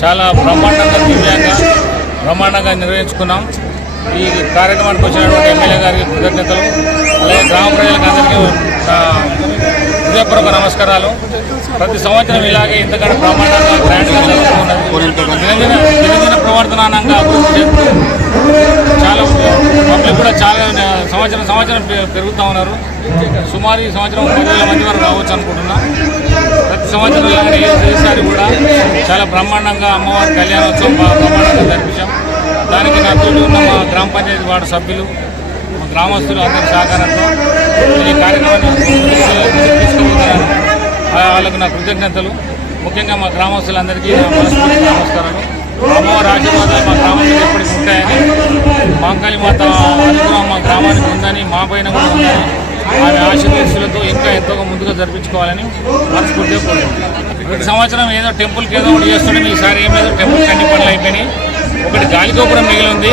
చాలా బ్రహ్మాండంగా దివ్యంగా బ్రహ్మాండంగా నిర్వహించుకున్నాం ఈ కార్యక్రమానికి వచ్చినటువంటి ఎమ్మెల్యే గారికి కృతజ్ఞతలు. అలాగే గ్రామ ప్రజలకు అందరికీ హృదయపూర్వక నమస్కారాలు. ప్రతి సంవత్సరం ఇలాగే ఇంతకంటే బ్రహ్మాండంగా గ్రాండ్గా జరుగుతున్నది దినదిన దినదిన ప్రవర్తనానంగా అభివృద్ధి చేస్తూ సంవత్సరం పెరుగుతూ ఉన్నారు. సుమారు ఈ సంవత్సరం పదివేల మంది వరకు రావచ్చు అనుకుంటున్నా. ప్రతి సంవత్సరం ఇలాగే ఈసారి కూడా. చాలా బ్రహ్మాండంగా అమ్మవారి కళ్యాణోత్సవం బ్రహ్మాండంగా జరిపించాం. దానికి నా తోటి ఉన్న మా గ్రామ పంచాయతీ వార్డు సభ్యులు మా గ్రామస్తులు అందరి సహకారంతో ఈ కార్యక్రమాన్ని తీసుకుపోతున్నారు. వాళ్ళకు నా కృతజ్ఞతలు. ముఖ్యంగా మా గ్రామస్తులందరికీ నా మనస్ఫూర్తి నమస్కారాలు. అమ్మవారి ఆశీర్వాదాలు మా గ్రామంలో ఎప్పటికీ ఉంటాయని మాంకాళి మాత అనుగ్రహం మా గ్రామానికి ఉందని మా పైన కూడా ఉందని ఆమె ఆశీర్వదిస్తులతో ఇంకా ఎంతో ముందుగా జరిపించుకోవాలని మనస్ఫూర్తిగా కోరుకుంటున్నాను ప్రతి సంవత్సరం ఏదో టెంపుల్కి ఏదో ఒకటి చేస్తుంటే ఈసారి ఏమేదో టెంపుల్ అన్ని పనులు అయిపోయినాయి. ఒకటి గాలి గోపురం మిగిలి ఉంది.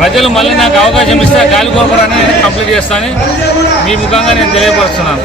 ప్రజలు మళ్ళీ నాకు అవకాశం ఇస్తే గాలిగోపురాన్ని గాలి గోపురాన్ని కంప్లీట్ చేస్తానని మీ ముఖంగా నేను తెలియపరుస్తున్నాను.